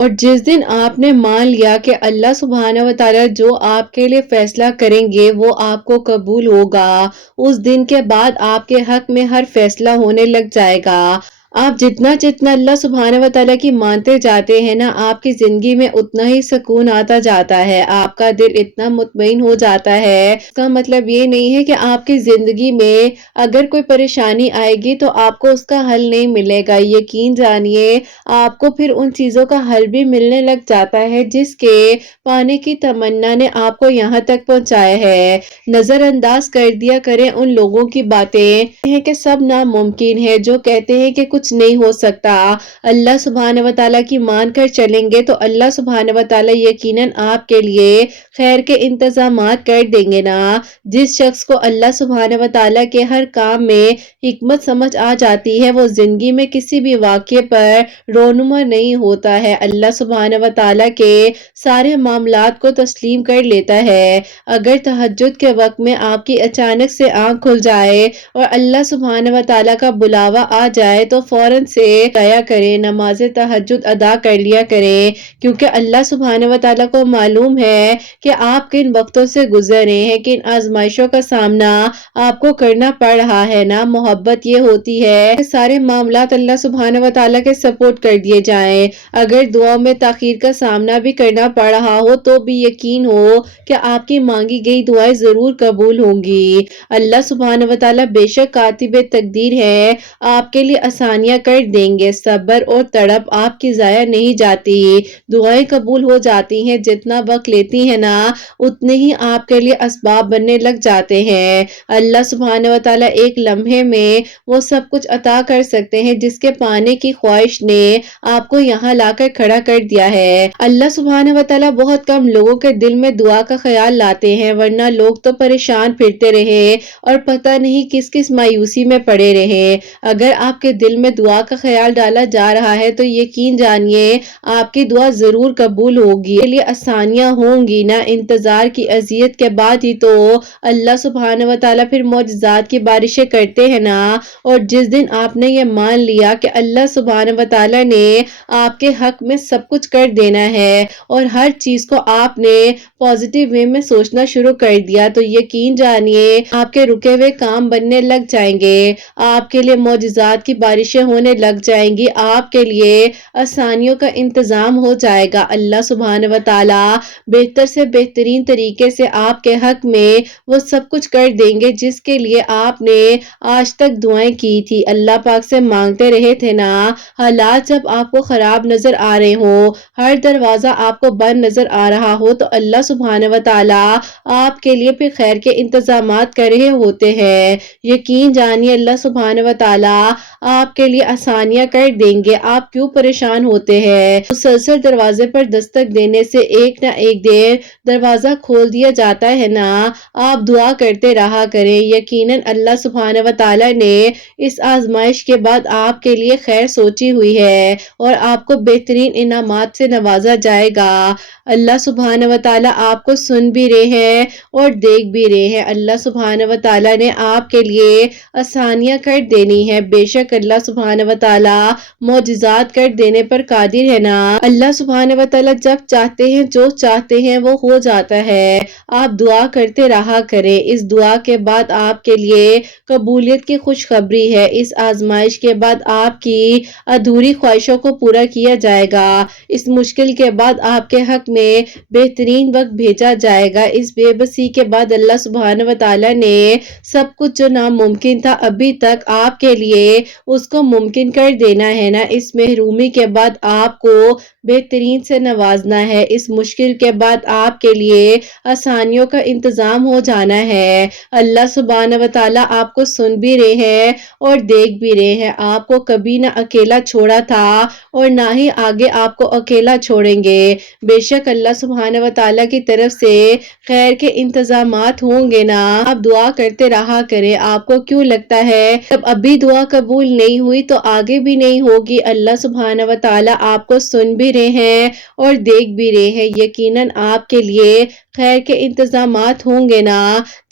اور جس دن آپ نے مان لیا کہ اللہ سبحانہ و تعالیٰ جو آپ کے لیے فیصلہ کریں گے وہ آپ کو قبول ہوگا، اس دن کے بعد آپ کے حق میں ہر فیصلہ ہونے لگ جائے گا۔ آپ جتنا جتنا اللہ سبحانہ و تعالیٰ کی مانتے جاتے ہیں نا، آپ کی زندگی میں اتنا ہی سکون آتا جاتا ہے، آپ کا دل اتنا مطمئن ہو جاتا ہے۔ اس کا مطلب یہ نہیں ہے کہ آپ کی زندگی میں اگر کوئی پریشانی آئے گی تو آپ کو اس کا حل نہیں ملے گا۔ یقین جانیے آپ کو پھر ان چیزوں کا حل بھی ملنے لگ جاتا ہے جس کے پانے کی تمنا نے آپ کو یہاں تک پہنچایا ہے۔ نظر انداز کر دیا کریں ان لوگوں کی باتیں کہ سب ناممکن ہے، جو کہتے ہیں کہ کچھ نہیں ہو سکتا۔ اللہ سبحانہ و تعالیٰ کی مان کر چلیں گے تو اللہ سبحانہ و تعالیٰ یقیناً آپ کے لیے خیر کے انتظامات کر دیں گے نا۔ جس شخص کو اللہ سبحانہ و تعالیٰ کے ہر کام میں حکمت سمجھ آ جاتی ہے، وہ زندگی میں کسی بھی واقعے پر رونما نہیں ہوتا ہے، اللہ سبحانہ و تعالیٰ کے سارے معاملات کو تسلیم کر لیتا ہے۔ اگر تہجد کے وقت میں آپ کی اچانک سے آنکھ کھل جائے اور اللہ سبحانہ و تعالیٰ کا بلاوا آ جائے تو فوراً سے کیا کریں، نماز تہجد ادا کر لیا کریں، کیونکہ اللہ سبحانہ و تعالیٰ کو معلوم ہے کہ آپ کن وقتوں سے گزر رہے ہیں، کن آزمائشوں کا سامنا آپ کو کرنا پڑ رہا ہے نا۔ محبت یہ ہوتی ہے کہ سارے معاملات اللہ سبحانہ و تعالیٰ کے سپورٹ کر دیے جائیں۔ اگر دعاؤں میں تاخیر کا سامنا بھی کرنا پڑ رہا ہو تو بھی یقین ہو کہ آپ کی مانگی گئی دعائیں ضرور قبول ہوں گی۔ اللہ سبحانہ و تعالیٰ بے شک کاتب تقدیر ہے، آپ کے لیے آسانیاں کر دیں گے۔ صبر اور تڑپ آپ کی ضائع نہیں جاتی، دعائیں قبول ہو جاتی ہیں۔ جتنا وقت لیتی ہیں نا اتنے ہی آپ کے لیے اسباب بننے لگ جاتے ہیں۔ اللہ سبحانہ و تعالیٰ ایک لمحے میں وہ سب کچھ عطا کر سکتے ہیں جس کے پانے کی خواہش نے آپ کو یہاں لا کر کھڑا کر دیا ہے۔ اللہ سبحانہ و تعالیٰ بہت کم لوگوں کے دل میں دعا کا خیال لاتے ہیں، ورنہ لوگ تو پریشان پھرتے رہے اور پتہ نہیں کس کس مایوسی میں پڑے رہے۔ اگر آپ کے دل میں دعا کا خیال ڈالا جا رہا ہے تو یقین جانیے آپ کی دعا ضرور قبول ہوگی، اس کے لیے آسانیاں ہوں گی نا۔ انتظار کی اذیت کے بعد ہی تو اللہ سبحانہ و تعالیٰ پھر معجزات کی بارشیں کرتے ہیں نا۔ اور جس دن آپ نے یہ مان لیا کہ اللہ سبحانہ و تعالیٰ نے آپ کے حق میں سب کچھ کر دینا ہے اور ہر چیز کو آپ نے پازیٹیو وے میں سوچنا شروع کر دیا تو یقین جانیے آپ کے رکے ہوئے کام بننے لگ جائیں گے، آپ کے لیے معجزات کی بارشیں ہونے لگ جائیں گی، آپ کے لیے آسانیوں کا انتظام ہو جائے گا۔ اللہ سبحانہ و تعالیٰ بہتر سے بہترین طریقے سے آپ کے حق میں وہ سب کچھ کر دیں گے جس کے لیے آپ نے آج تک دعائیں کی تھی، اللہ پاک سے مانگتے رہے تھے نا۔ حالات جب آپ کو خراب نظر آ رہے ہوں، ہر دروازہ آپ کو بند نظر آ رہا ہو تو اللہ سبحانہ و تعالیٰ آپ کے لیے پھر خیر کے انتظامات کر رہے ہوتے ہیں۔ یقین جانیے اللہ سبحانہ و تعالیٰ آپ کے لیے آسانیاں کر دیں گے۔ آپ کیوں پریشان ہوتے ہیں؟ مسلسل دروازے پر دستک دینے سے ایک نہ ایک دن دروازہ کھول دیا جاتا ہے نا۔ آپ دعا کرتے رہا کریں، یقیناً اللہ سبحانہ و تعالیٰ نے اس آزمائش کے بعد آپ کے لیے خیر سوچی ہوئی ہے اور آپ کو بہترین انعامات سے نوازا جائے گا۔ اللہ سبحانہ و تعالیٰ آپ کو سن بھی رہے ہیں اور دیکھ بھی رہے ہیں۔ اللہ سبحانہ و تعالیٰ نے آپ کے لیے آسانیاں کر دینی ہے، بے شک اللہ سبحانہ و تعالیٰ معجزات کر دینے پر قادر ہے نا۔ اللہ سبحانہ و تعالیٰ جب چاہتے ہیں جو چاہتے ہیں وہ ہو جاتا ہے۔ آپ دعا کرتے رہا کریں، اس دعا کے بعد آپ کے لیے قبولیت کی خوشخبری ہے۔ اس آزمائش کے بعد آپ کی ادھوری خواہشوں کو پورا کیا جائے گا، اس مشکل کے بعد آپ کے حق میں بہترین وقت بھیجا جائے گا، اس بے بسی کے بعد اللہ سبحانہ و تعالیٰ نے سب کچھ جو ناممکن تھا ابھی تک آپ کے لیے اس کو ممکن کر دینا ہے نا۔ اس محرومی کے بعد آپ کو بہترین سے نوازنا ہے، اس مشکل کے بعد آپ کے لیے آسانیوں کا انتظام ہو جانا ہے۔ اللہ سبحانہ و تعالیٰ آپ کو سن بھی رہے ہیں اور دیکھ بھی رہے ہیں، آپ کو کبھی نہ اکیلا چھوڑا تھا اور نہ ہی آگے آپ کو اکیلا چھوڑیں گے۔ بے شک اللہ سبحانہ و تعالیٰ کی طرف سے خیر کے انتظامات ہوں گے نا۔ آپ دعا کرتے رہا کریں۔ آپ کو کیوں لگتا ہے جب ابھی دعا قبول نہیں हुई तो आगे भी नहीं होगी। अल्लाह सुब्हानहू व तआला आपको सुन भी रहे हैं और देख भी रहे हैं। यकीनन आपके लिए खैर के इंतजामात होंगे ना।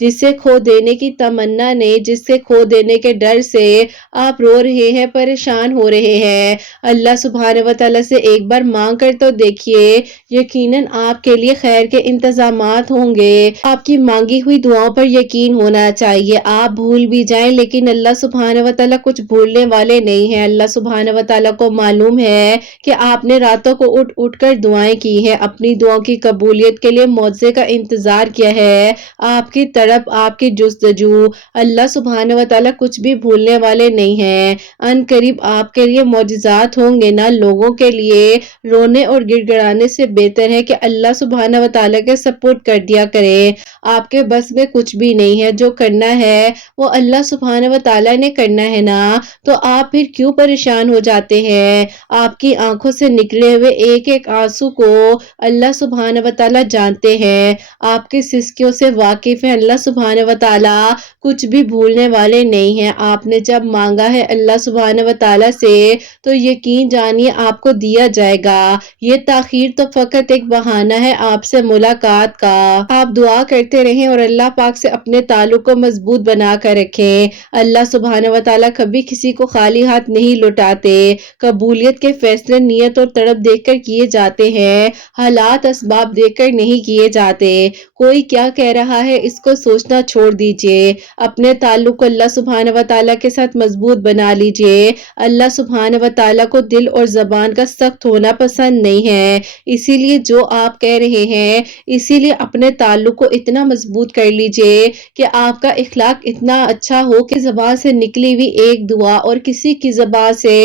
जिसे खो देने की तमन्ना नहीं, जिससे खो देने के डर से आप रो रहे हैं, परेशान हो रहे हैं, अल्लाह सुब्हानहू व तआला से एक बार मांग कर तो देखिए, यकीनन आपके लिए खैर के इंतजामात होंगे। आपकी मांगी हुई दुआओं पर यकीन होना चाहिए। आप भूल भी जाएं लेकिन अल्लाह सुब्हानहू व तआला कुछ भूलने वाले नहीं हैं। अल्लाह सुब्हानहू व तआला को मालूम है कि आपने रातों को उठ उठ कर दुआएं की हैं, अपनी दुआओं की कबूलियत के लिए मौजज़े का इंतजार किया है, आपकी तड़प, आपकी जुस्तजू। अल्लाह सुब्हानहू व तआला कुछ भी भूलने वाले नहीं हैं। अन करीब आपके लिए मौजिज़ात होंगे ना। लोगों के लिए रोने और गिड़गिड़ाने से बेहतर है कि अल्लाह सुब्हानहू व तआला के सपुर्द कर दिया करें। आपके बस में कुछ भी नहीं है। जो करना है वो अल्लाह सुब्हानहू व तआला ने करना है ना, तो आप फिर क्यों परेशान हो जाते हैं। आपकी आंखों से निकले हुए एक एक आंसू को अल्लाह सुब्हानहू व तआला जानते हैं। आपकी सिसकियों से वाकिफ है। अल्लाह सुब्हानहू व तआला कुछ भी भूलने वाले नहीं हैं। आपने जब मांगा है अल्लाह सुब्हानहू व तआला से तो यकीन जानिए आपको दिया जाएगा। ये ताखीर तो फकत एक बहाना है आपसे मुलाकात का। आप दुआ करते रहें और अल्लाह पाक से अपने ताल्लुक को मजबूत बना कर रखें। अल्लाह सुब्हानहू व तआला कभी किसी को खाली हाथ नहीं लौटाते। कबूलियत के फैसले नियत और तड़प देखकर किए जाते हैं, हालात असबाब देखकर नहीं किए जाते। कोई क्या कह रहा है इसको सोचना छोड़ दीजिए। अपने ताल्लुक को अल्लाह सुब्हानहू व तआला के साथ मजबूत बना लीजिए। अल्लाह सुब्हानहू व तआला को दिल और जबान का सख्त होना पसंद नहीं है। इसीलिए जो आप कह रहे हैं, इसीलिए अपने ताल्लुक को इतना मजबूत कर लीजिए कि आपका इखलाक इतना अच्छा हो कि जबान से निकली हुई एक दुआ और किसी की जबान से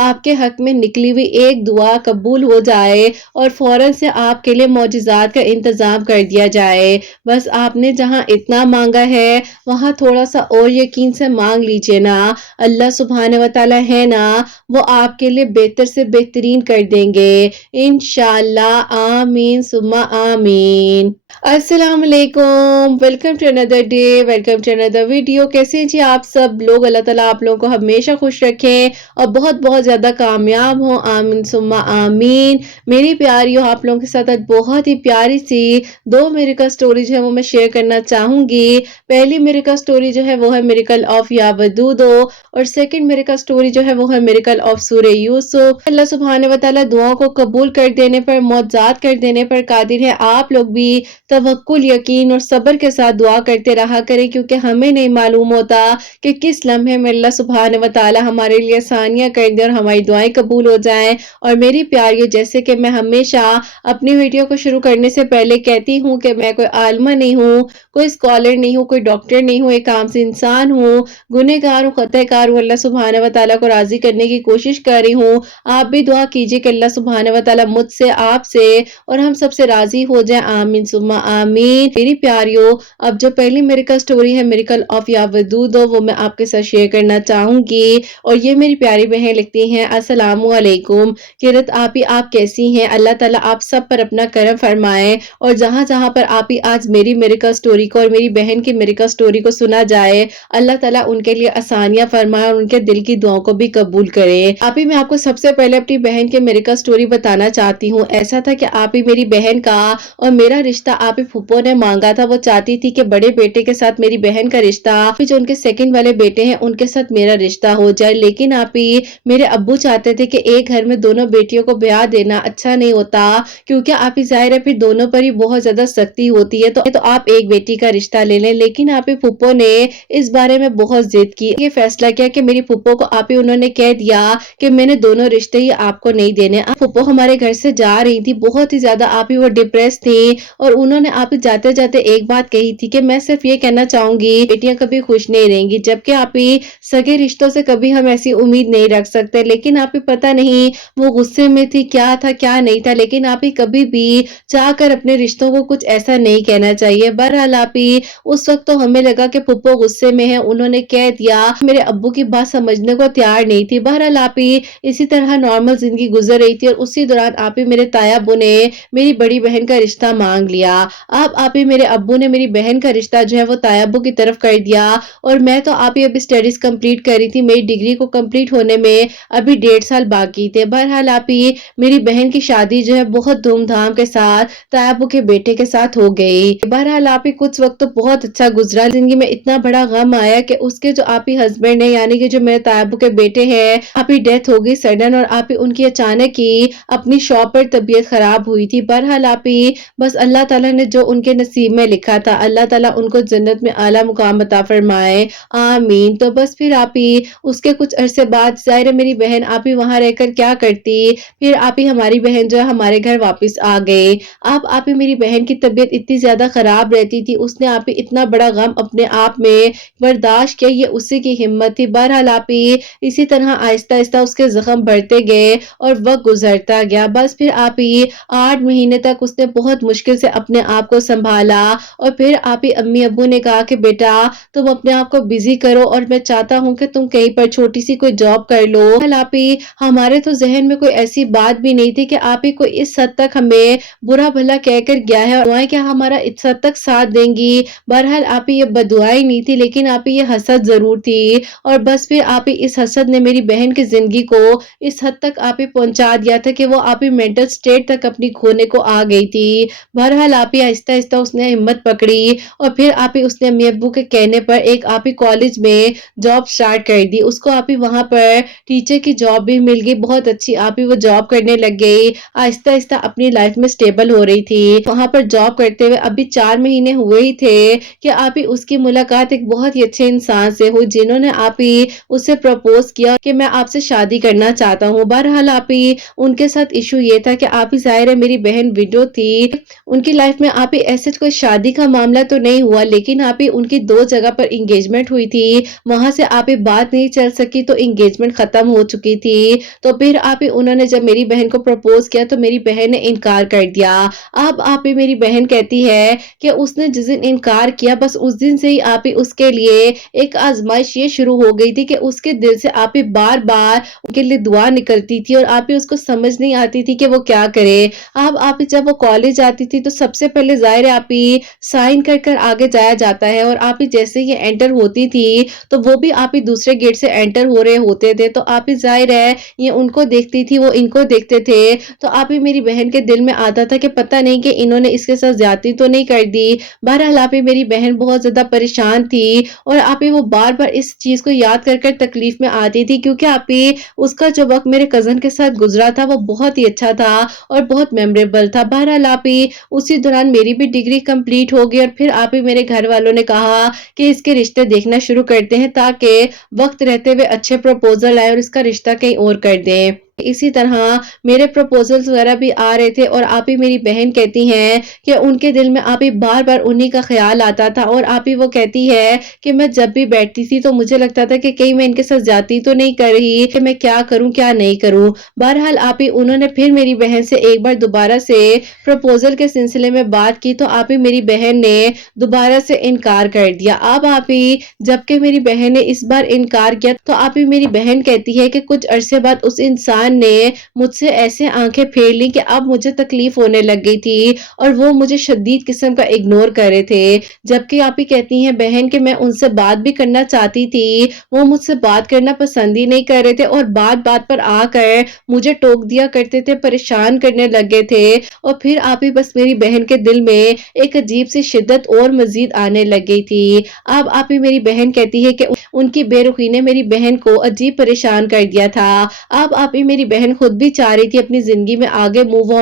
आपके हक में निकली हुई एक दुआ कबूल हो जाए और फौरन से आपके लिए मौजिज़ात का इंतजाम कर दिया जाए। बस आपने जहां इतना मांगा है वहां थोड़ा सा और यकीन से मांग लीजिए ना। अल्लाह सुब्हानहू व तआला है ना, वो आपके लिए बेहतर से बेहतरीन कर देंगे इंशाअल्लाह। आमीन सुम्मा आमीन। अस्सलाम वालेकुम, welcome to another day, welcome to another video. कैसे हैं जी आप सब लोग। अल्लाह ताला आप लोगों को हमेशा खुश रखें और बहुत बहुत ज़्यादा कामयाब हों। आमीन सुम्मा आमीन। मेरी प्यारियों, आप लोगों के साथ आज बहुत ही प्यारी सी दो मिरेकल स्टोरी जो है वो मैं शेयर करना चाहूँगी। पहली मिरेकल स्टोरी जो है वो है मिरेकल ऑफ या वदूदो और सेकंड मिरेकल स्टोरी जो है वो है मिरेकल ऑफ सूरह यूसुफ। अल्लाह सुब्हानहू व तआला दुआओं को कबूल कर देने पर, मौजज़ात कर देने पर कादिर है। आप लोग भी तवक्कुल, यकीन और सब्र के साथ दुआ करते रहा करें, क्योंकि हमें नहीं मालूम होता कि किस लम्हे में अल्लाह सुब्हानहू व तआला हमारे लिए आसानियां कर दे और हमारी दुआएं कबूल हो जाएं। और मेरी प्यारियों, जैसे कि मैं हमेशा अपनी वीडियो को शुरू करने से पहले कहती हूँ कि मैं कोई आलिमा नहीं हूँ, कोई स्कॉलर नहीं हूँ, कोई डॉक्टर नहीं हूँ, एक आम सी इंसान हूँ, गुनहगार हूँ, खताकार हूँ। अल्लाह सुब्हानहू व तआला को राजी करने की कोशिश कर रही हूँ। आप भी दुआ कीजिए कि अल्लाह सुब्हानहू व तआला मुझसे, आपसे और हम सबसे राजी हो जाए। आमीन सुम्मा आमीन। मेरी प्यारियों, अब जो पहली मिरेकल स्टोरी है मिरेकल ऑफ या वदूदो, वो मैं आपके साथ शेयर करना चाहूंगी। और ये मेरी प्यारी बहन लिखती हैं, अस्सलामु अलैकुम किरत आपी, आप कैसी हैं। अल्लाह ताला आप सब पर अपना करम फरमाए और जहां जहां पर आप ही आज मेरी मिरेकल स्टोरी को और मेरी बहन की मिरेकल स्टोरी को सुना जाए, अल्लाह ताला उनके लिए आसानियां फरमाए और उनके दिल की दुआओं को भी कबूल करे। आप ही मैं आपको सबसे पहले अपनी बहन की मिरेकल स्टोरी बताना चाहती हूँ। ऐसा था कि आप ही मेरी बहन का और मेरा रिश्ता आप ही फूफो ने मांगा था। वो चाहती थी कि बड़े बेटे के साथ मेरी बहन का रिश्ता, फिर जो उनके सेकंड वाले बेटे हैं उनके साथ मेरा रिश्ता हो जाए। लेकिन आप ही मेरे अब्बू चाहते थे कि एक घर में दोनों बेटियों को ब्याह देना अच्छा नहीं होता, क्योंकि आप ही जाहिर है फिर दोनों पर ही बहुत ज्यादा सख्ती होती है। तो आप एक बेटी का रिश्ता ले लें। लेकिन आप ही फूफो ने इस बारे में बहुत जिद की, ये फैसला किया कि मेरी फूफो को आप ही उन्होंने कह दिया कि मैंने दोनों रिश्ते ही आपको नहीं देने। फूफो हमारे घर से जा रही थी, बहुत ही ज्यादा आप ही वो डिप्रेस थी और उन्होंने आप ही जाते जाते एक बात कही थी कि मैं सिर्फ ये कहना चाहूंगी बेटियां कभी खुश नहीं रहेंगी, जबकि आप ही सगे रिश्तों से कभी हम ऐसी उम्मीद नहीं रख सकते। लेकिन आप ही पता नहीं वो गुस्से में थी, क्या था क्या नहीं था, लेकिन आप ही कभी भी चाहकर अपने रिश्तों को कुछ ऐसा नहीं कहना चाहिए। बहरहाल आप ही उस वक्त तो हमें लगा कि फुप्पो गुस्से में है, उन्होंने कह दिया। मेरे अब्बू की बात समझने को तैयार नहीं थी। बहरहाल आप ही इसी तरह नॉर्मल जिंदगी गुजर रही थी और उसी दौरान आप ही मेरे ताया अब्बू ने मेरी बड़ी बहन का रिश्ता मांग लिया। अब आप ही मेरे अब्बू ने मेरी बहन का रिश्ता जो है वो ताया अब्बू की तरफ कर दिया और मैं तो आप ही अभी स्टडीज कंप्लीट कर रही थी, मेरी डिग्री को कंप्लीट होने में अभी 1.5 साल बाकी थे। बहरहाल आप ही मेरी बहन की शादी जो है बहुत धूमधाम के साथ तायाबू के बेटे के साथ हो गई। बहरहाल आप ही कुछ वक्त तो बहुत अच्छा गुजरा, जिंदगी में इतना बड़ा गम आया कि उसके जो आप ही हस्बैंड है यानी कि जो मेरे तायाबू के बेटे हैं आप ही डेथ हो गई सडन, और आप ही उनकी अचानक ही अपनी शॉप पर तबीयत खराब हुई थी। बहरहाल आप ही बस अल्लाह ताला ने जो उनके नसीब में लिखा था, अल्लाह ताला उनको जन्नत में आला मुकाम अता फरमाए, आमीन। तो बस फिर आप ही उसके कुछ अरसे बाद ज़ाहिर है मेरी बहन आप ही वहाँ रहकर क्या करती, फिर आप ही हमारी बहन जो है हमारे घर वापस आ गए। अब आप ही मेरी बहन की तबीयत इतनी ज़्यादा ख़राब रहती थी, उसने आप ही इतना बड़ा गम अपने आप में बर्दाश्त किया, ये उसी की हिम्मत थी। बहरहाल आप ही इसी तरह आहिस्ता-आहिस्ता उसके ज़ख्म बढ़ते गए और वक़्त गुज़रता गया। बस फिर आप ही 8 महीने तक उसने बहुत मुश्किल से अपने आप को सँभाला, और फिर आप ही अम्मी-अब्बू ने कहा कि बेटा तुम अपने आप को बिज़ी करो और मैं चाहता हूँ कि तुम कहीं पर छोटी-सी कोई जॉब कर लो। कल आप ही हमारे तो ज़हन में कोई ऐसी बात भी नहीं थी कि आप ही कोई इस हद तक हमें बुरा-भला कहकर गया है और दुआएँ क्या हमारा इस हद तक साथ देंगी। बहरहाल आप ही ये बददुआएँ नहीं थी, लेकिन आप ही ये हसद ज़रूर थी, और बस फिर आप ही इस हसद ने मेरी बहन की ज़िंदगी को इस हद तक आप ही पहुँचा दिया था कि वो आप ही मेंटल स्टेट तक अपनी खोने को आ गई थी। बहरहाल आप ही आहिस्ता-आहिस्ता उसने हिम्मत पकड़ी, और फिर आप ही उसने अम्मी-अब्बू के कहने पर एक आप ही कॉलेज में जॉब स्टार्ट कर दी। उसको आप ही वहाँ पर टीचर की जॉब भी मिल गई, बहुत अच्छी आप ही वो जॉब करने लग गई। आहिस्ता-आहिस्ता अपनी लाइफ में स्टेबल हो रही थी। वहाँ पर जॉब करते हुए अभी 4 महीने हुए ही थे कि आप ही उसकी मुलाकात एक बहुत ही अच्छे इंसान से हुई, जिन्होंने आप ही उसे प्रपोज किया कि मैं आपसे शादी करना चाहता हूँ। बहरहाल आप ही उनके साथ इशू ये था कि आप ही ज़ाहिर है मेरी बहन विडो थी, उनकी लाइफ में आप ही ऐसे कोई शादी का मामला तो नहीं हुआ, लेकिन आप ही उनकी 2 जगह पर एंगेजमेंट हुई थी, वहाँ से आप ही बात नहीं चल सकी तो एंगेजमेंट खत्म हो चुकी थी। तो फिर आप ही उन्होंने जब मेरी बहन को प्रपोज किया तो मेरी बहन ने इनकार कर दिया। अब आप ही मेरी बहन कहती है कि उसने जिस दिन इनकार किया बस उस दिन से ही आप ही उसके लिए एक आजमाइश ये शुरू हो गई थी कि उसके दिल से आप ही बार-बार उनके लिए दुआ निकलती थी, और आप ही उसको समझ नहीं आती थी कि वो क्या करे। अब आप ही जब वो कॉलेज आती थी तो सबसे पहले ज़ाहिर है आप ही साइन कर कर आगे जाया जाता है, और आप ही जैसे ही एंटर होती थी तो वो भी आप ही दूसरे गेट से एंटर हो रहे होते थे, तो आप ही ज़ाहिर है ये उनको देखती थी, वो इनको देखते थे। तो आप ही मेरी बहन के दिल में आता था कि पता नहीं कि इन्होंने इसके साथ ज़्यादती तो नहीं कर दी। बहरहाल आप ही मेरी बहन बहुत ज़्यादा परेशान थी, और आप ही वो बार-बार इस चीज़ को याद कर कर तकलीफ में आती थी, क्योंकि आप ही उसका जो वक़्त मेरे कज़न के साथ गुज़रा था वो बहुत ही अच्छा था और बहुत मेमोरेबल था। बहरहाल आप ही उसी दौरान मेरी भी डिग्री कंप्लीट हो गई, और फिर आप ही मेरे घर वालों ने कहा कि इसके रिश्ते देखना शुरू करते हैं ताकि वक़्त रहते हुए अच्छे प्रपोज़ल आए और इसका रिश्ता कहीं और कर दें। इसी तरह मेरे प्रपोज़ल्स वगैरह भी आ रहे थे, और आप ही मेरी बहन कहती हैं कि उनके दिल में आप ही बार-बार उन्हीं का ख़्याल आता था, और आप ही वो कहती है कि मैं जब भी बैठती थी तो मुझे लगता था कि कहीं मैं इनके साथ ज़्यादती तो नहीं कर रही, कि मैं क्या करूँ, क्या नहीं करूँ। बहरहाल आप ही उन्होंने फिर मेरी बहन से एक बार दोबारा से प्रपोज़ल के सिलसिले में बात की, तो आप ही मेरी बहन ने दोबारा से इनकार कर दिया। अब आप ही जबकि मेरी बहन ने इस बार इनकार किया तो आप ही मेरी बहन कहती है कि कुछ अरसे बाद उस इंसान ने मुझसे ऐसे आंखें फेर ली कि अब मुझे तकलीफ होने लग गई थी, और वो मुझे शदीद किस्म का इग्नोर कर रहे थे। जबकि आप ही कहती हैं बहन कि मैं उनसे बात भी करना चाहती थी, वो मुझसे बात करना पसंद ही नहीं कर रहे थे, और बात-बात पर आकर मुझे टोक दिया करते थे, परेशान करने लगे थे। और फिर आप ही बस मेरी बहन के दिल में एक अजीब सी शिद्दत और मज़ीद आने लग गई थी। अब आप ही मेरी बहन कहती है कि उनकी बेरुखी ने मेरी बहन को अजीब परेशान कर दिया था। अब आप ही मेरी बहन खुद भी चाह रही थी अपनी ज़िंदगी में आगे मूव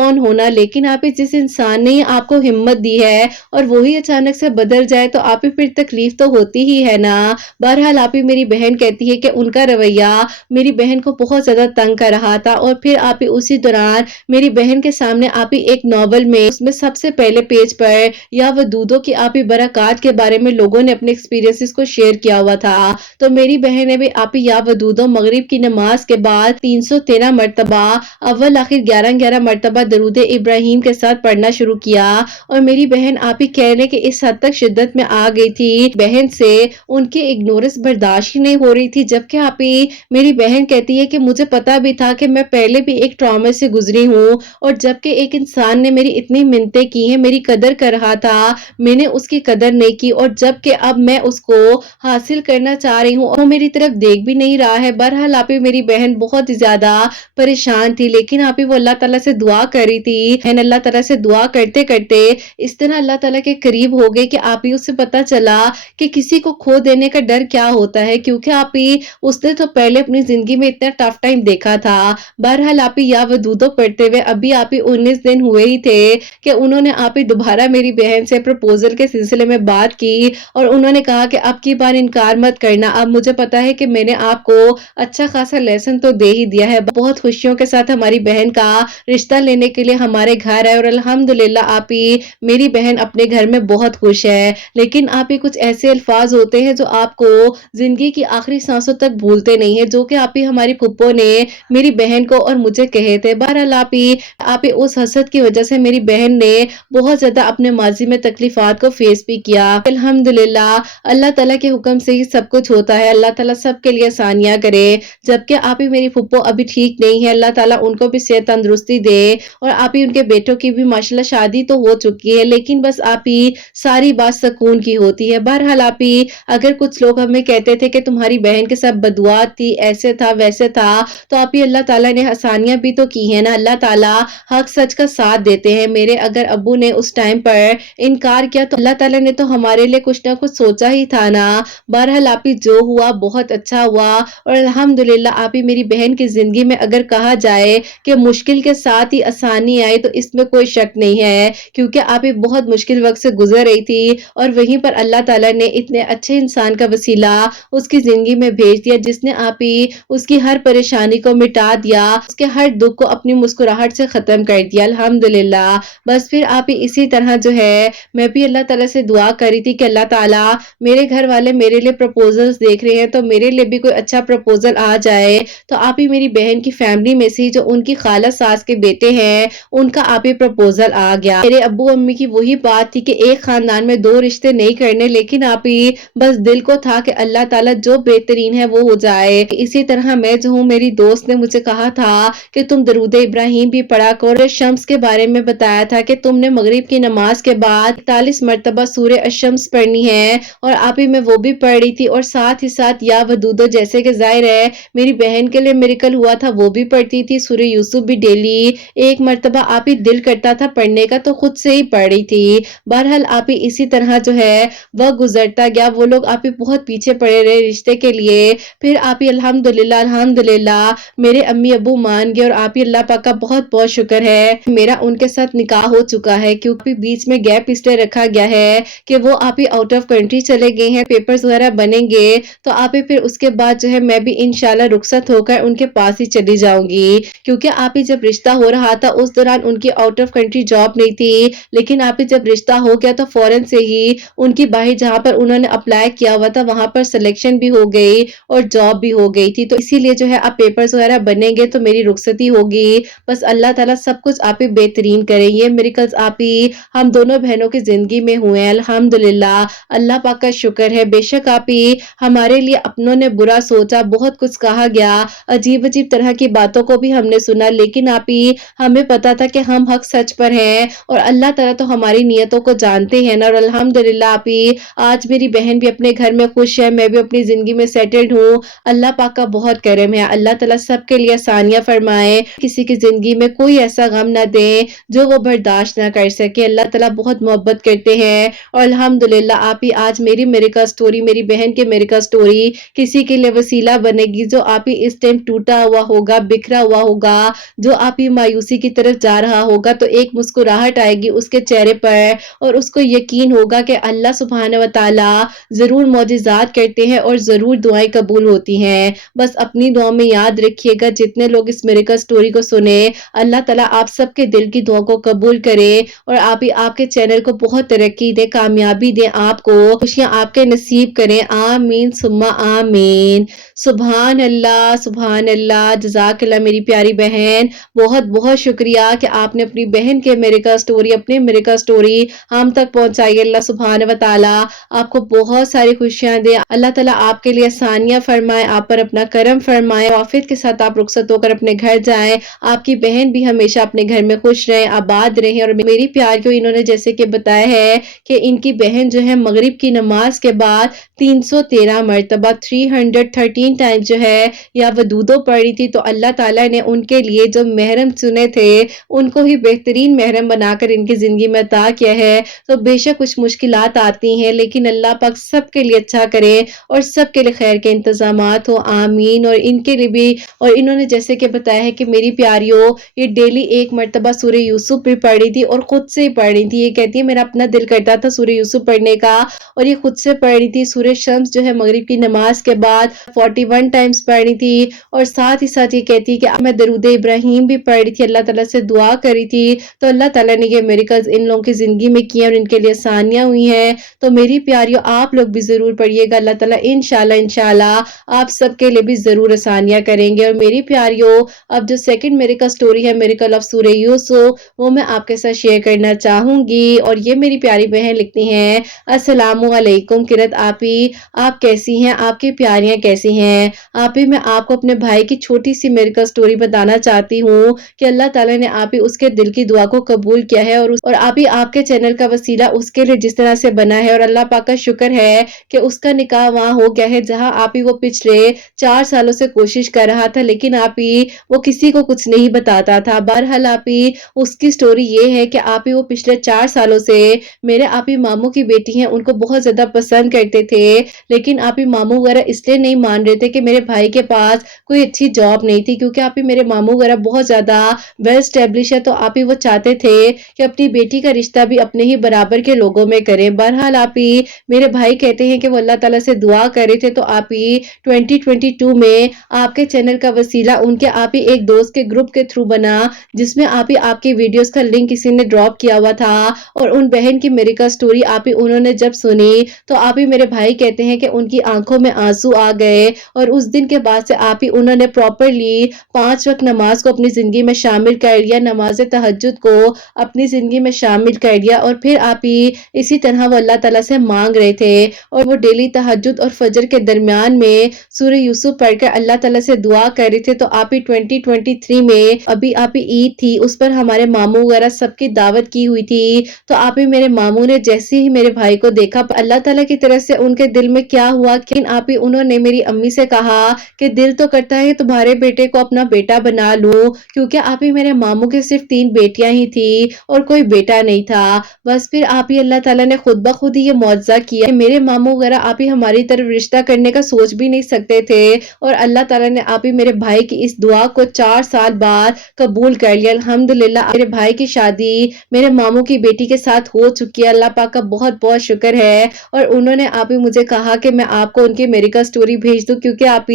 ऑन होना, लेकिन आप ही जिस इंसान ने आपको हिम्मत दी है और वो ही अचानक से बदल जाए तो आप ही फिर तकलीफ तो होती ही है ना। बहरहाल आप ही मेरी बहन कहती है कि उनका रवैया मेरी बहन को बहुत ज़्यादा तंग कर रहा था, और फिर आप ही उसी दौरान मेरी बहन के सामने आप ही एक नॉवल में उसमें सबसे पहले पेज पर या वदूदों की आप ही बरक़ात के बारे में लोगों ने अपने एक्सपीरियंसेस को शेयर किया हुआ था। तो मेरी बहन ने भी आप ही या वदूदों मगरिब की नमाज के बाद 313 मरतबा अव्वल आखिर 11-11 मरतबा दरूद इब्राहिम के साथ पढ़ना शुरू किया। और मेरी बहन आप ही कहने के इस हद तक शिद्दत में आ गई थी, बहन से उनकी इग्नोरेंस बर्दाश्त ही नहीं हो रही थी। जबकि आप ही मेरी बहन कहती है कि मुझे पता भी था कि मैं पहले भी एक ट्रॉमा से गुजरी हूँ, और जबकि एक इंसान ने मेरी इतनी मिन्नतें की हैं, मेरी कदर कर रहा था, मैंने उसकी कदर नहीं की, और जबकि अब मैं उसको हासिल करना चाह रही हूँ और वो मेरी तरफ देख भी नहीं रहा है। बहरहाल आप ही मेरी बहन बहुत ही ज्यादा परेशान थी, लेकिन आप ही वो अल्लाह ताला से दुआ कर रही थी। बहन अल्लाह ताला से दुआ करते करते इस तरह अल्लाह ताला के करीब हो गई कि आप ही उसे पता चला कि किसी को खो देने का डर क्या होता है, क्योंकि आप ही उसने तो पहले अपनी जिंदगी में इतना टफ टाइम देखा था। बहरहाल आप ही या वदूदो पढ़ते हुए अभी आप ही 19 दिन हुए ही थे कि उन्होंने आप ही दोबारा मेरी बहन से प्रपोजल के सिलसिले में बात की, और उन्होंने कहा कि अब की बार इनकार मत करना, अब मुझे पता है कि मैंने आपको अच्छा खासा लेसन तो दे ही दिया है। बहुत खुशियों के साथ हमारी बहन का रिश्ता लेने के लिए हमारे घर आए, और अल्हम्दुलिल्लाह आप ही मेरी बहन अपने घर में बहुत खुश है। लेकिन आप ही कुछ ऐसे अल्फाज होते हैं जो आपको जिंदगी की आखिरी सांसों तक भूलते नहीं है, जो कि आप ही हमारी फुप्पो ने मेरी बहन को और मुझे कहे थे। बहरहाल आप ही उस हसद की वजह से मेरी बहन ने बहुत ज्यादा अपने माजी में तकलीफात को फेस भी किया। अल्हम्दुलिल्लाह अल्लाह ताला के हुक्म से ही सब कुछ होता है, अल्लाह ताला सबके लिए आसानियां करे। जबकि आप ही मेरी फुप्पो अभी ठीक नहीं है, अल्लाह ताला उनको भी सेहत तंदुरुस्ती दे, और आप ही उनके बेटों की भी माशाल्लाह शादी तो हो चुकी है, लेकिन बस आप ही सारी बात सुकून की होती है। बहरहाल आप ही अगर कुछ लोग हमें कहते थे कि तुम्हारी बहन के साथ बदुआ थी, ऐसे था वैसे था, तो आप ही अल्लाह ताला ने आसानियां भी तो की है ना। अल्लाह ताला हक सच का साथ देते हैं। मेरे अगर अब्बू ने उस टाइम पर इनकार किया तो अल्लाह ताला ने तो हमारे लिए कुछ ना कुछ सोचा ही था ना। बहरहाल आप ही जो हुआ बहुत अच्छा हुआ, और अल्हम्दुलिल्लाह आप ही मेरी बहन की जिंदगी में अगर कहा जाए कि मुश्किल के साथ ही आसानी आई तो इसमें कोई शक नहीं है, क्योंकि आप ही बहुत मुश्किल वक्त से गुजर रही थी, और वहीं पर अल्लाह ताला ने इतने अच्छे इंसान का वसीला उसकी जिंदगी में भेज दिया, जिसने आप ही उसकी हर परेशानी को मिटा दिया, उसके हर दुख को अपनी मुस्कुराहट से खत्म कर दिया। अल्हम्दुलिल्लाह बस फिर आप ही इसी तरह जो है मैं भी अल्लाह ताला से दुआ करी थी कि अल्लाह ताला मेरे घर वाले मेरे लिए प्रपोजल्स देख रहे हैं, तो मेरे लिए भी कोई अच्छा प्रपोजल आ जाए। तो आप ही मेरी बहन की फैमिली में से जो उनकी खाला सास के बेटे हैं उनका आप ही प्रपोजल आ गया। मेरे अब्बू अम्मी की वही बात थी कि एक खानदान में दो रिश्ते नहीं करने, लेकिन आप ही बस दिल को था कि अल्लाह ताला जो बेहतरीन है वो हो जाए। इसी तरह मैं जो हूँ, मेरी दोस्त ने मुझे कहा था कि तुम दरूद इब्राहिम भी पढ़ा करो। शम्स के बारे में बताया था कि तुमने मगरिब की नमाज के बाद 41 मरतबा सूर्य अशम्स पढ़नी है, और आप ही मैं वो भी पढ़ रही थी, और साथ ही साथ या वदूदो जैसे कि जाहिर है मेरी बहन के लिए मिरेकल हुआ था वो भी पढ़ती थी। सूर्य यूसुफ भी डेली एक मरतबा आप ही दिल करता था पढ़ने का तो खुद से ही पढ़ रही थी। बहरहाल आप ही इसी तरह जो है वह गुजरता गया। वो लोग आप ही बहुत पीछे पड़े रहे रिश्ते के लिए, फिर आप ही अल्हम्दुलिल्लाह मेरे अम्मी अबू मान गए, और आप ही अल्लाह पाक का बहुत बहुत शुक्र है मेरा उनके साथ निकाह हो चुका है, क्योंकि बीच में गैप इसलिए रखा गया है कि वो आप ही आउट ऑफ कंट्री चले गए हैं, पेपर्स वगैरह बनेंगे तो आप ही फिर उसके बाद जो है मैं भी इंशाल्लाह रुखसत होकर उनके पास ही चली जाऊंगी। क्योंकि आप ही जब रिश्ता हो रहा था उस दौरान उनकी आउट ऑफ कंट्री जॉब नहीं थी, लेकिन आप ही जब रिश्ता हो गया तो फौरन से ही उनकी बाहर जहाँ पर उन्होंने अप्लाई किया हुआ था वहां पर सिलेक्शन भी हो गई और जॉब भी हो गई थी। तो इसीलिए जो है अब पेपर्स वगैरह बनेंगे तो मेरी रुखसती होगी। बस अल्लाह ताला सब कुछ आप ही बेहतरीन करे। ये मिरेकल्स आप ही हम दोनों बहनों की जिंदगी में हुए हैं, अल्हम्दुलिल्लाह अल्लाह पाक का शुक्र है। बेशक आप ही हमारे लिए अपनों ने बुरा सोचा, बहुत कुछ कहा गया, अजीब अजीब तरह की बातों को भी हमने सुना, लेकिन आप ही हमें पता था कि हम हक सच पर हैं, और अल्लाह ताला तो हमारी नियतों को जानते हैं ना। और अल्हम्दुलिल्लाह आप ही आज मेरी बहन भी अपने घर में खुश है, मैं भी अपनी जिंदगी में सेटल्ड हूँ। अल्लाह पाक का बहुत करम है। अल्लाह ताला सबके लिए आसानियां फरमाए, किसी की जिंदगी में कोई ऐसा गम ना दे जो वो बर्दाश्त ना कर सके। अल्लाह ताला बहुत मोहब्बत करते हैं, और अल्हम्दुलिल्लाह आप ही आज मेरी मिरेकल स्टोरी, मेरी बहन की मिरेकल स्टोरी किसी के लिए वसीला बनेगी, जो आप ही इस टाइम टूटा हुआ होगा, बिखरा हुआ होगा, जो आप ही मायूसी की तरफ जा रहा होगा, तो एक मुस्कुराहट आएगी उसके चेहरे पर, और उसको यकीन होगा कि अल्लाह सुब्हानहू व तआला जरूर मौजिज़ात करते हैं और जरूर दुआएं कबूल होती हैं। बस अपनी दुआ में याद रखिएगा, जितने लोग इस मिरेकल स्टोरी को सुने अल्लाह ताला आप सबके दिल की दुआ को कबूल करे, और आप ही आपके चैनल को बहुत तरक्की दे, कामयाबी दे, आपको खुशियां आपके नसीब करें। आमीन सुम्मा आमीन। सुभान अल्लाह, सुभान अल्लाह, जज़ाकल्लाह मेरी प्यारी बहन। बहुत बहुत शुक्रिया कि आपने अपनी बहन के मिरेकल स्टोरी, अपनी मिरेकल स्टोरी हम तक पहुंचाई। अल्लाह सुभान व तआला आपको बहुत सारी खुशियां दे। अल्लाह ताला आपके लिए आसानियां फरमाए, आप पर अपना करम फरमाए, आफियत के साथ आप रुखसत होकर अपने घर जाएं। आपकी बहन भी हमेशा अपने घर में खुश रहे, आबाद रहे। और मेरी प्यार को इन्होंने जैसे कि बताया है कि इनकी बहन जो है मगरिब की नमाज के बाद 313 मरतबा 313 टाइम जो है या वदूदो पढ़ी थी। तो अल्लाह ताला ने उनके लिए जो महरम चुने थे उनको ही बेहतरीन महरम बनाकर इनकी जिंदगी में अता किया है। तो बेशक कुछ मुश्किलात आती हैं, लेकिन अल्लाह पाक सबके लिए अच्छा करे और सबके लिए खैर के इंतजामात हो, आमीन। और इनके लिए भी, और इन्होंने जैसे कि बताया है कि मेरी प्यारियों ये डेली एक मरतबा सूरह यूसुफ भी पढ़ी थी और खुद से ही पढ़ी थी। ये कहती है मेरा अपना दिल करता था सूरह यूसुफ पढ़ने का और ये खुद से पढ़ी थी। सूरह शम्स जो है मगरिब की नमाज के बाद 41 टाइम्स पढ़ी थी। और साथ ही साथ ये कहती है कि मैं दरूद इब्राहिम भी पढ़ी थी, अल्लाह ताला से दुआ करी थी। तो अल्लाह ताला ने ये मिरेकल्स इन लोगों की जिंदगी में किए और इनके लिए आसानियां हुई हैं। तो मेरी प्यारियों आप लोग भी जरूर पढ़िएगा, अल्लाह ताला इंशाल्लाह इंशाल्लाह आप सबके लिए भी जरूर आसानियां करेंगे। और मेरी प्यारियों अब जो सेकंड मिरेकल स्टोरी है, मिरेकल ऑफ सूरह यूसुफ, वो मैं आपके साथ शेयर करना चाहूंगी। और ये मेरी प्यारी बहन लिखती हैं, अस्सलामु अलैकुम किरत आपी, आप कैसी हैं, आपकी प्यारियां कैसी हैं आपी। मैं आपको अपने भाई की छोटी सी मिरेकल स्टोरी बताना चाहती हूँ कि अल्लाह ताला ने आप ही उसके दिल की दुआ को कबूल किया है और आप ही आपके चैनल का वसीला उसके लिए जिस तरह से बना है। और अल्लाह पाक का शुक्र है कि उसका निकाह वहां हो गया है जहां आप ही वो पिछले 4 सालों से कोशिश कर रहा था, लेकिन आप ही वो किसी को कुछ नहीं बताता था। बहरहाल आप ही उसकी स्टोरी ये है कि आप ही वो पिछले 4 सालों से मेरे आप ही मामू की बेटी है उनको बहुत ज्यादा पसंद करते थे, लेकिन आप ही मामू वगैरह इसलिए नहीं मान रहे थे कि मेरे भाई के पास कोई अच्छी जॉब नहीं थी, क्योंकि आप ही मेरे मामू वगैरह बहुत ज्यादा वेल स्टेब्लिश है। तो आप ही वो चाहते थे कि अपनी बेटी का रिश्ता भी अपने ही बराबर के लोगों में करें। बहरहाल आप ही मेरे भाई कहते हैं कि वो अल्लाह ताला से दुआ करे थे। तो आप ही 2022 में आपके चैनल का वसीला उनके आप ही एक दोस्त के ग्रुप के थ्रू बना, जिसमें आप ही आपकी वीडियोस का लिंक किसी ने ड्रॉप किया हुआ था। और उन बहन की मिरेकल स्टोरी आप ही उन्होंने जब सुनी तो आप ही मेरे भाई कहते हैं कि उनकी आंखों में आंसू आ गए। और उस दिन के बाद से आप ही उन्होंने प्रॉपरली 5 वक्त नमाज को अपनी जिंदगी में शामिल कर लिया, नमाज तहज्जुद को अपनी जिंदगी में शामिल कर लिया। और फिर आप ही इसी तरह वो अल्लाह ताला से मांग रहे थे और वो डेली तहज्जुद और फजर के दरमियान में सूरह यूसुफ पढ़कर अल्लाह ताला से दुआ कर रहे थे। तो आप ही 2023 में अभी आप ही ईद थी, उस पर हमारे मामू वगैरह सबकी दावत की हुई थी। तो आप ही मेरे मामू ने जैसे ही मेरे भाई को देखा, अल्लाह ताला की तरफ से उनके दिल में क्या हुआ कि आप ही उन्होंने मेरी अम्मी से कहा कि दिल तो करता है तुम्हारे बेटे को अपना बेटा बना लूं, क्योंकि आप ही मेरे मामू के सिर्फ 3 बेटियां ही थी और कोई बेटा नहीं था। बस फिर आप ही अल्लाह ताला ने खुद ब खुद ही ये मौजज़ा किया। मेरे मामू वगैरह आप ही हमारी तरफ रिश्ता करने का सोच भी नहीं सकते थे और अल्लाह ताला ने आप ही मेरे भाई की इस दुआ को 4 साल बाद कबूल कर लिया। अल्हम्दुलिल्लाह मेरे भाई की शादी मेरे मामू की बेटी के साथ हो चुकी है। अल्लाह पाक का बहुत बहुत शुक्र है। और उन्होंने आप ही मुझे कहा कि मैं आपको उनकी मिरेकल स्टोरी भेज दूं, क्योंकि आप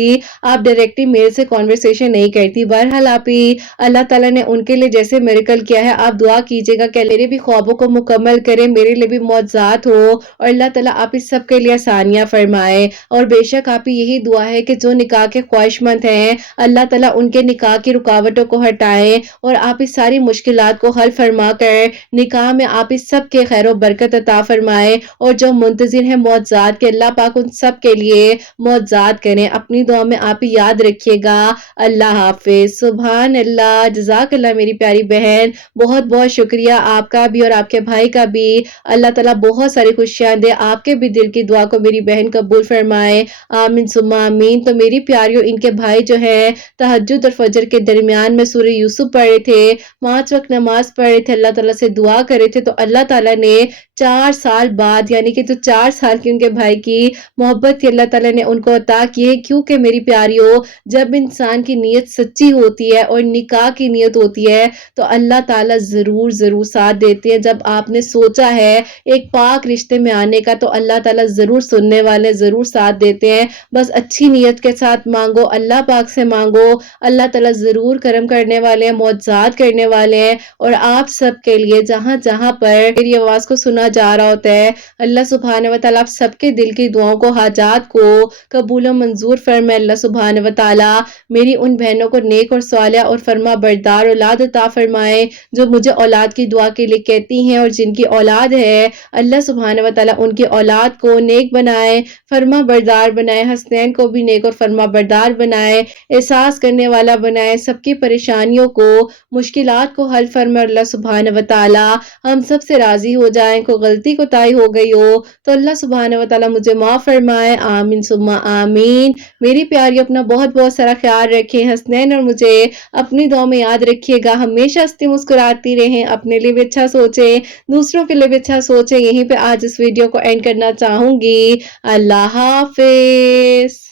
डायरेक्टली मेरे से कॉन्वर्सेशन नहीं करती। बहरहाल आप ही अल्लाह ताला ने उनके लिए जैसे मिरेकल किया है, आप दुआ कीजिएगा कि मेरे भी ख्वाबों को मुकम्मल करें, मेरे लिए भी मौजज़ात हो और अल्लाह ताला आप इस सब के लिए आसानियां फरमाए। और बेशक आप ही यही दुआ है कि जो निकाह के ख्वाहिशमंद हैं अल्लाह ताला उनके निकाह की रुकावटों को हटाए और आप इस सारी मुश्किलात को हल फरमा कर निकाह में आप इस सब के खैर बरकत अता फरमाए। और जो मुंतजिर हैं मौजज़ात के, अल्लाह पाक उन सब के लिए मौजज़ात करें। अपनी दुआ में आप ही याद रखिएगा। अल्लाह हाफिज। सुभान अल्लाह, जज़ाकल्लाह मेरी प्यारी बहन। बहुत बहुत शुक्रिया आपका भी और आपके भाई का भी। अल्लाह ताला बहुत सारी खुशियां दे, आपके भी दिल की दुआ को मेरी बहन कबूल फरमाए, आमीन सुम्मा आमीन। तो मेरी प्यारियों इनके भाई जो है तहज्जुद और फजर के दरमियान में सूरह यूसुफ पढ़े थे, 5 वक्त नमाज पढ़े थे, अल्लाह ताला से दुआ करे थे। तो अल्लाह ताला ने 4 साल बाद, यानी कि जो 4 साल की उनके भाई की मोहब्बत थी, अल्लाह ताला ने उनको अता की है। क्योंकि मेरी प्यारियों जब इंसान की नीयत सच्ची होती है और निकाह की नीयत होती है तो अल्लाह ताला जरूर जरूर साथ देते हैं। जब आपने सोचा है एक पाक रिश्ते में आने का तो अल्लाह ताला जरूर सुनने वाले, जरूर साथ देते हैं। बस अच्छी नीयत के साथ मांगो, अल्लाह पाक से मांगो, अल्लाह ताला जरूर करम करने वाले हैं, मौजज़ात करने वाले हैं। और आप सब के लिए जहां जहां पर मेरी आवाज को सुना जा रहा होता है, अल्लाह सुब्हानहू व तआला आप सबके दिल دل کی دعاؤں کو، حاجات کو قبول و منظور فرمائے اللہ سبحانہ و تعالی۔ میری ان بہنوں کو نیک اور صالح اور فرما بردار اولاد عطا فرمائے جو مجھے اولاد کی دعا کے لیے کہتی ہیں، اور جن کی اولاد ہے اللہ سبحانہ و تعالی ان کی اولاد کو نیک بنائے، فرما بردار بنائے، حسنین کو بھی نیک اور فرما بردار بنائے، احساس کرنے والا بنائے، سب کی پریشانیوں کو، مشکلات کو حل فرمائے اللہ سبحانہ و تعالی۔ ہم سب سے راضی ہو جائیں، کوئی غلطی کوتاہی ہو گئی ہو تو اللہ سبحانہ و تعالی مجھے معاف فرمائے، آمین ثم آمین۔ میری پیاری اپنا بہت بہت سارا خیال رکھیں، حسنین اور مجھے اپنی دعا میں یاد رکھیے گا، ہمیشہ ہنستی مسکراتی رہیں، اپنے لیے بھی اچھا سوچیں، دوسروں کے لیے بھی اچھا سوچیں۔ یہیں پہ آج اس ویڈیو کو اینڈ کرنا چاہوں گی۔ اللہ حافظ۔